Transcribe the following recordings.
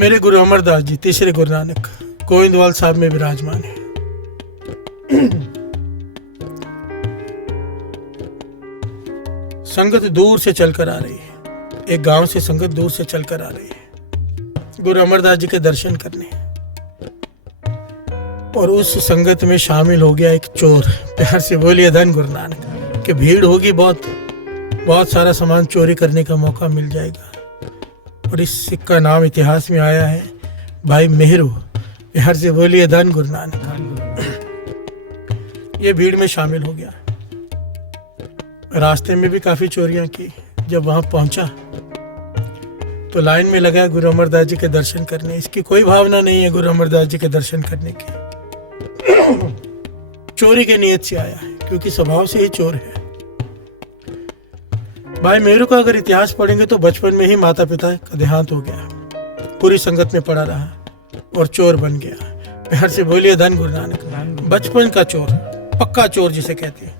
मेरे गुरु अमरदास जी तीसरे गुरु नानक गोविंदवाल साहब में विराजमान है। संगत दूर से चलकर आ रही है, एक गांव से संगत दूर से चलकर आ रही है गुरु अमरदास जी के दर्शन करने, और उस संगत में शामिल हो गया एक चोर। प्यार से बोलिए धन गुरु नानक। कि भीड़ होगी, बहुत सारा सामान चोरी करने का मौका मिल जाएगा। और इस सिख का नाम इतिहास में आया है भाई मेहरू। प्यार से बोलिए धन गुरु नानक। ये भीड़ में शामिल हो गया। रास्ते में भी काफी चोरियां की। जब वहां पहुंचा तो लाइन में लगा गुरु अमरदास जी के दर्शन करने। इसकी कोई भावना नहीं है गुरु अमरदास जी के दर्शन करने की। चोरी के नियत से आया है, क्योंकि स्वभाव से ही चोर है। भाई मेरू का अगर इतिहास पढ़ेंगे तो बचपन में ही माता पिता का देहांत हो गया, पूरी संगत में पड़ा रहा और चोर बन गया। प्यार से बोलिए धन गुरु नानक। बचपन का चोर, पक्का चोर जिसे कहते हैं।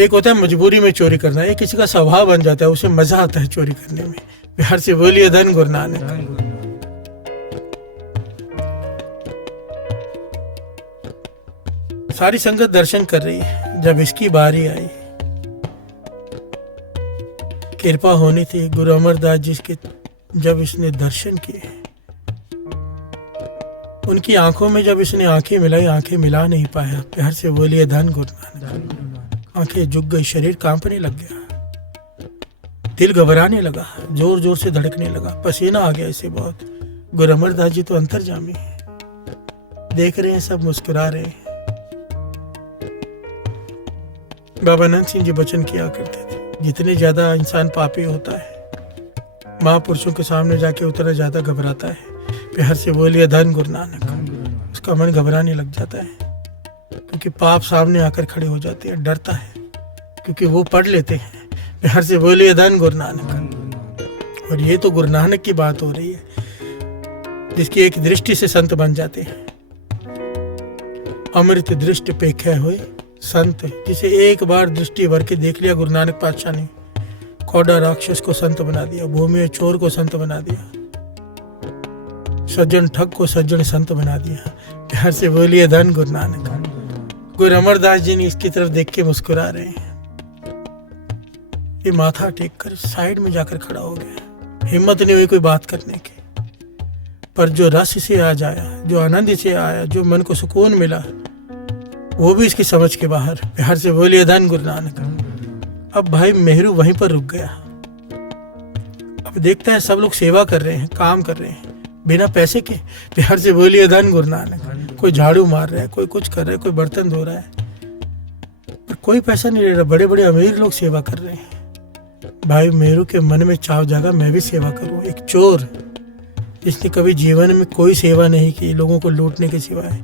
एक होता है मजबूरी में चोरी करना, एक किसी का स्वभाव बन जाता है, उसे मजा आता है चोरी करने में। प्यार से बोलिए धन गुरु नानक। सारी संगत दर्शन कर रही है। जब इसकी बारी आई, कृपा होनी थी गुरु अमरदास जी के। जब इसने दर्शन किए, उनकी आंखों में जब इसने आंखें मिलाई, आंखें मिला नहीं पाया। प्यार से बोलिए धन गुरु नानक। आंखें झुक गई, शरीर कांपने लग गया, दिल घबराने लगा, जोर जोर से धड़कने लगा, पसीना आ गया इसे बहुत। गुरु अमरदास जी तो अंतर्जामी है, देख रहे हैं, सब मुस्कुरा रहे हैं। बाबा नंद सिंह जी वचन किया करते थे, जितने ज्यादा इंसान पापी होता है, महापुरुषों के सामने जाके उतना ज्यादा घबराता है। प्यार से बोलिए धन गुरु नानक। उसका मन घबराने लग जाता है, क्योंकि पाप सामने आकर खड़े हो जाते हैं। डरता है, क्योंकि वो पढ़ लेते हैं। प्यार से बोलिए धन गुरु नानक। और ये तो गुरु नानक की बात हो रही है, जिसकी एक दृष्टि से संत बन जाते हैं। अमृत दृष्टि पेखे हुए संत, जिसे एक बार दृष्टि भर के देख लिया गुरु नानक पातशाह ने, कौड़ा राक्षस को संत बना दिया, भूमि में चोर को संत बना दिया, सज्जन ठग को सज्जन संत बना दिया। प्यार से बोलिए धन गुरु नानक। गुरु अमरदास जी ने इसकी तरफ देख के मुस्कुरा रहे हैं। ये माथा टेक कर साइड में जाकर खड़ा हो गया। हिम्मत नहीं हुई कोई बात करने की, पर जो रस से आज आया, जो आनंद से आया, जो मन को सुकून मिला, वो भी इसकी समझ के बाहर। प्यार से बोलिए धन गुरु नानक। अब भाई मेहरू वहीं पर रुक गया। अब देखता है सब लोग सेवा कर रहे हैं, काम कर रहे हैं बिना पैसे के। प्यार से बोलिए धन गुरु नानक। कोई झाड़ू मार रहा है, कोई कुछ कर रहा है, कोई बर्तन धो रहा है, पर कोई पैसा नहीं ले रहा। बड़े बड़े अमीर लोग सेवा कर रहे हैं। भाई मेरू के मन में चाव जागा, मैं भी सेवा करूं। एक चोर जिसने कभी जीवन में कोई सेवा नहीं की, लोगों को लूटने के सिवाय,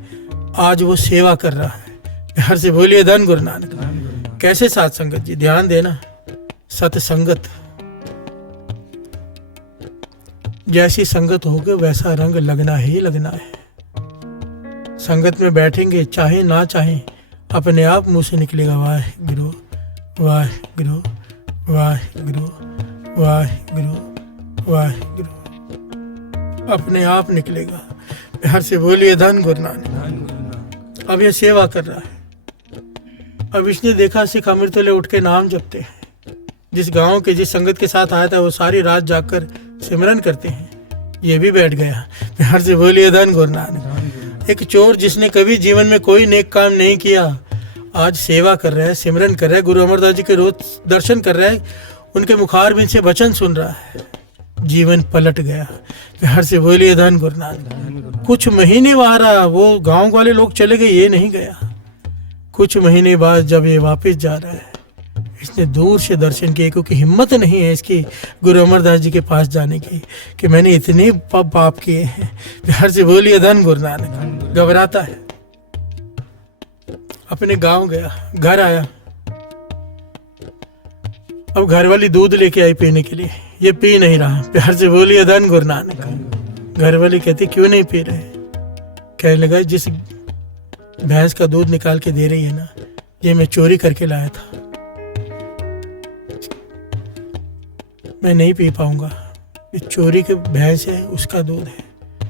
आज वो सेवा कर रहा है। प्यार से बोलिए धन गुरु नानक। कैसे साथ संगत जी, ध्यान देना। सत्संगत, जैसी संगत होगी वैसा रंग लगना ही लगना है। संगत में बैठेंगे, चाहे ना चाहे, अपने आप मुंह से निकलेगा वाहिगुरु वाहिगुरु वाहिगुरु वाहिगुरु वाहिगुरु, अपने आप निकलेगा। प्यार से बोलिए धन गुरु नानक। अब ये सेवा कर रहा है। अब इसने देखा सिख अमृतले उठ के नाम जपते हैं। जिस गांव के, जिस संगत के साथ आया था, वो सारी रात जाकर सिमरन करते हैं। ये भी बैठ गया। प्यार से बोलिए धन गुरु नानक। एक चोर जिसने कभी जीवन में कोई नेक काम नहीं किया, आज सेवा कर रहा है, सिमरन कर रहा है, गुरु अमरदास जी के रोज दर्शन कर रहा है, उनके मुखारबिंद से वचन सुन रहा है। जीवन पलट गया। प्यार से बोलिए धन गुरु नानक। कुछ महीने बाद वो गांव वाले लोग चले गए, ये नहीं गया। कुछ महीने बाद जब ये वापस जा रहा है, इसने दूर से दर्शन किए, क्योंकि हिम्मत नहीं है इसकी गुरु अमरदास जी के पास जाने की, कि मैंने इतने पाप किए हैं। प्यार से बोलिए धन गुरु नानक। घबराता है। अपने गांव गया, घर आया। अब घर वाली दूध लेके आई पीने के लिए, ये पी नहीं रहा। प्यार से बोलिए धन गुरु नानक। घर वाली कहती क्यों नहीं पी रहे? कहने लगा जिस भैंस का दूध निकाल के दे रही है ना, ये मैं चोरी करके लाया था। मैं नहीं पी पाऊंगा, ये चोरी के भैंस है, उसका दूध है,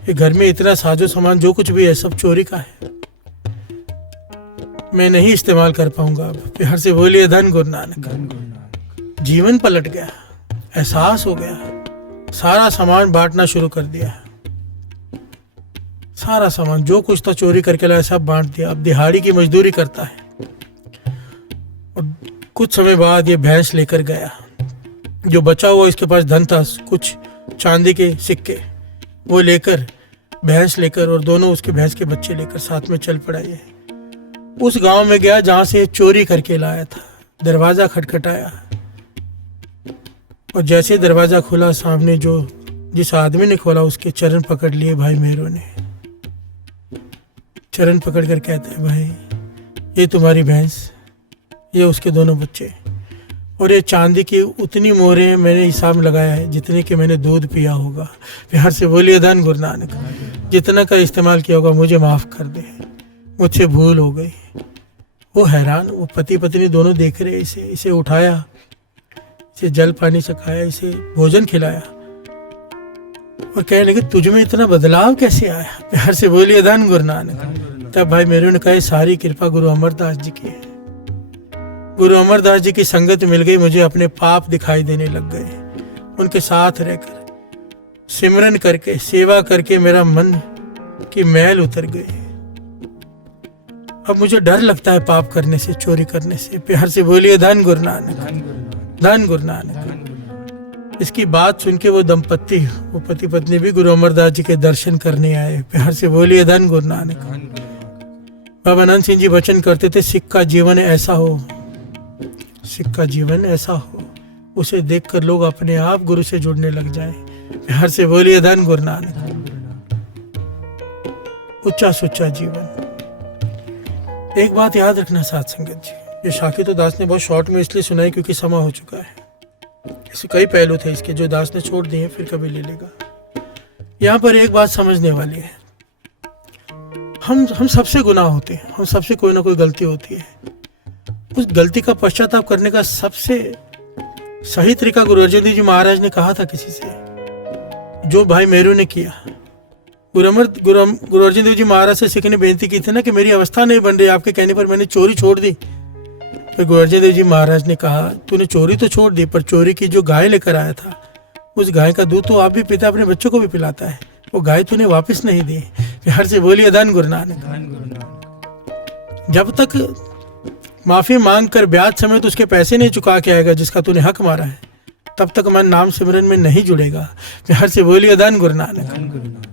ये घर में इतना साजो सामान जो कुछ भी है सब चोरी का है, मैं नहीं इस्तेमाल कर पाऊंगा। अब प्यार से बोलिए धन गुरु नानक। जीवन पलट गया, एहसास हो गया, सारा सामान बांटना शुरू कर दिया, सारा सामान जो कुछ था चोरी करके लाया सब बांट दिया। अब दिहाड़ी की मजदूरी करता है। और कुछ समय बाद ये भैंस लेकर गया, जो बचा हुआ इसके पास धन था, कुछ चांदी के सिक्के, वो लेकर भैंस लेकर और दोनों उसके भैंस के बच्चे लेकर साथ में चल पड़ा। ये उस गांव में गया जहां से चोरी करके लाया था। दरवाजा खटखटाया और जैसे दरवाजा खुला, सामने जिस आदमी ने खोला उसके चरण पकड़ लिए भाई मेहरो ने। चरण पकड़ कर कहते हैं, भाई ये तुम्हारी भैंस, ये उसके दोनों बच्चे, और ये चांदी की उतनी मोहरें मैंने हिसाब लगाया है जितने के मैंने दूध पिया होगा। प्यार से बोलिए धन गुरु नानक। जितना का इस्तेमाल किया होगा मुझे माफ़ कर दे, मुझसे भूल हो गई। वो हैरान, वो पति पत्नी दोनों देख रहे इसे उठाया, इसे जल पानी चखाया, इसे भोजन खिलाया और कहने लगे तुझ में इतना बदलाव कैसे आया। प्यार से बोलिए धन गुरु नानक। तब भाई मेरे ने कहा सारी कृपा गुरु अमरदास जी की है। गुरु अमरदास जी की संगत मिल गई, मुझे अपने पाप दिखाई देने लग गए। उनके साथ रहकर सिमरन करके सेवा करके मेरा मन की मैल उतर गई। अब मुझे डर लगता है पाप करने से, चोरी करने से। प्यार से बोलिए धन गुरु नानक, धन गुरु नानक। इसकी बात सुन के वो दंपत्ति, वो पति पत्नी भी गुरु अमरदास जी के दर्शन करने आए। प्यार से बोलिए धन गुरु नानक। बाबा अनंत सिंह जी वचन करते थे, सिख का जीवन ऐसा हो, सिख का जीवन ऐसा हो, उसे देखकर लोग अपने आप गुरु से जुड़ने लग जाएं। प्यार से बोलिए धन गुरु नानक। उच्चा सुच्चा जीवन। एक बात याद रखना साथ संगत जी, ये शाखी तो दास ने बहुत शॉर्ट में इसलिए सुनाई क्योंकि समय हो चुका है। इसके कई पहलू थे इसके जो दास ने छोड़ दिए, फिर कभी ले लेगा। यहाँ पर एक बात समझने वाली है, हम सबसे गुनाह होते हैं, हम सबसे कोई ना कोई गलती होती है। उस गलती का पश्चाताप करने का सबसे सही तरीका गुरु अर्जन देव जी महाराज ने कहा था किसी से, जो भाई मेरू ने किया। गुरु अर्जन देव जी महाराज से सिख ने बेनती की थी ना कि मेरी अवस्था नहीं बन रही, आपके कहने पर मैंने चोरी छोड़ दी। फिर गुरु अर्जन देव जी महाराज ने कहा, तूने चोरी तो छोड़ दी, पर चोरी की जो गाय लेकर आया था, उस गाय का दूध तो आप भी पीता, अपने बच्चों को भी पिलाता है, वो गाय तूने वापस नहीं दी। प्यार से बोलिए धन गुरु नानक। जब तक माफी मांग कर ब्याज समेत उसके पैसे नहीं चुका के आएगा जिसका तूने हक मारा है, तब तक मन नाम सिमरन में नहीं जुड़ेगा। प्यार से बोलिए धन गुरु नानक।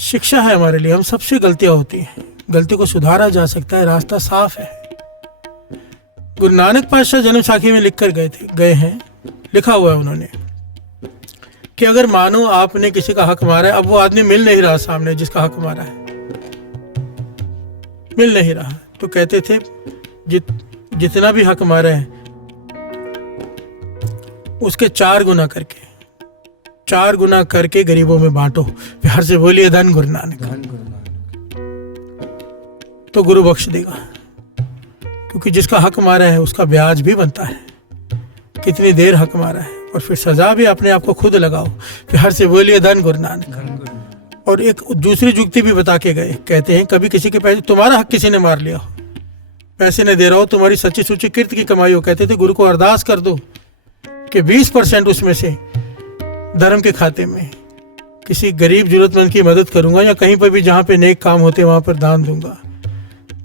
शिक्षा है हमारे लिए, हम सबसे गलतियां होती हैं, गलती को सुधारा जा सकता है, रास्ता साफ है। गुरु नानक पातशाह जन्म साखी में लिख कर गए हैं, लिखा हुआ है उन्होंने कि अगर मानो आपने किसी का हक मारा है, अब वो आदमी मिल नहीं रहा सामने जिसका हक मारा है, मिल नहीं रहा, तो कहते थे जितना भी हक मारा है उसके 4 गुना करके गरीबों में बांटो। प्यार से बोलिए धन गुरु नानक। तो गुरु बख्श देगा, क्योंकि जिसका हक मारा है उसका ब्याज भी बनता है। कितनी देर हक मारा है, और फिर सजा भी अपने आप को खुद लगाओ। प्यार से बोलिए धन गुरु नानक। और एक दूसरी जुक्ति भी बता के गए, कहते हैं कभी किसी के पैसे, तुम्हारा हक किसी ने मार लिया हो, पैसे न दे रहा हो, तुम्हारी सच्ची सुच्ची कीर्ति की कमाई हो, कहते थे गुरु को अरदास कर दो कि 20% उसमें से धर्म के खाते में किसी गरीब जरूरतमंद की मदद करूंगा, या कहीं पर भी जहां पे नेक काम होते वहां पर दान दूंगा।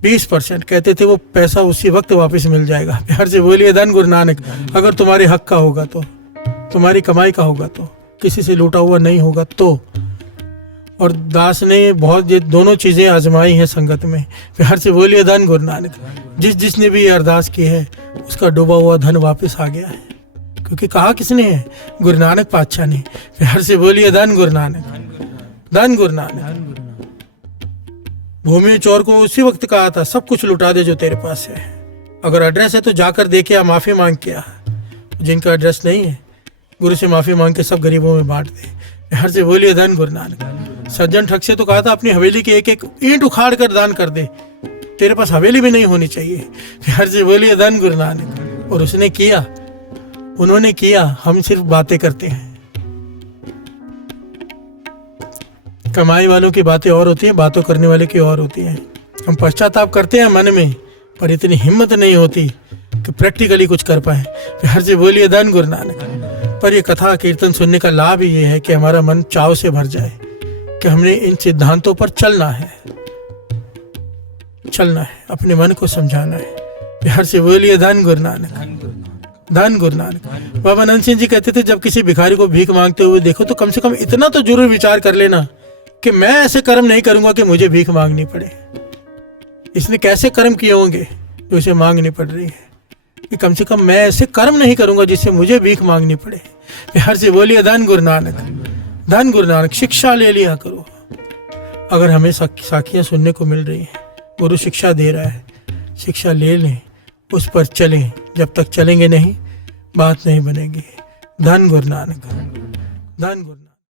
20% कहते थे, वो पैसा उसी वक्त वापस मिल जाएगा। प्यार से बोलिए धन गुरु नानक। अगर तुम्हारे हक का होगा तो, तुम्हारी कमाई का होगा तो, किसी से लूटा हुआ नहीं होगा तो। और दास ने बहुत ये दोनों चीजें आजमाई हैं संगत में। प्यार से बोलिए धन गुरु नानक। जिसने भी ये अरदास की है उसका डूबा हुआ धन वापस आ गया है, क्योंकि कहा किसने है? गुरु नानक पातशाह ने। प्यार से बोलिए धन गुरु नानक, धन गुरु नानक। भूमि चोर को उसी वक्त कहा था, सब कुछ लुटा दे जो तेरे पास है, अगर एड्रेस है तो जाकर देखे या माफी मांग के आ। जिनका एड्रेस नहीं है, गुरु से माफी मांग के सब गरीबों में बांट दे। प्यार से बोलिए धन गुरु नानक। सज्जन ठग से तो कहा था, अपनी हवेली की एक एक ईंट उखाड़ कर दान कर दे, तेरे पास हवेली भी नहीं होनी चाहिए। प्यार से बोलिए धन गुरु नानक। और उसने किया, उन्होंने किया, हम सिर्फ बातें करते हैं। कमाई वालों की बातें और होती हैं, बातों करने वाले की और होती हैं। हम पश्चाताप करते हैं मन में, पर इतनी हिम्मत नहीं होती कि प्रैक्टिकली कुछ कर पाए। प्यार से बोलिए धन गुरु नानक। पर ये कथा कीर्तन सुनने का लाभ ही ये है कि हमारा मन चाव से भर जाए कि हमने इन सिद्धांतों पर चलना है, अपने मन को समझाना है। प्यार से बोलिए धन गुरु नानक, धन गुरु नानक। बाबा नंद सिंह जी कहते थे, जब किसी भिखारी को भीख मांगते हुए देखो तो कम से कम इतना तो जरूर विचार कर लेना कि मैं ऐसे कर्म नहीं करूंगा कि मुझे भीख मांगनी पड़े। इसने कैसे कर्म किए होंगे जो इसे मांगनी पड़ रही है, कि कम से कम मैं ऐसे कर्म नहीं करूंगा जिससे मुझे भीख मांगनी पड़े। प्यार से बोलिए धन गुरु नानक, धन गुरु नानक। शिक्षा ले लिया करो। अगर हमें साखियां सुनने को मिल रही हैं, गुरु शिक्षा दे रहा है, शिक्षा ले लें, उस पर चलें। जब तक चलेंगे नहीं, बात नहीं बनेगी। धन गुरु नानक, धन गुरु नानक।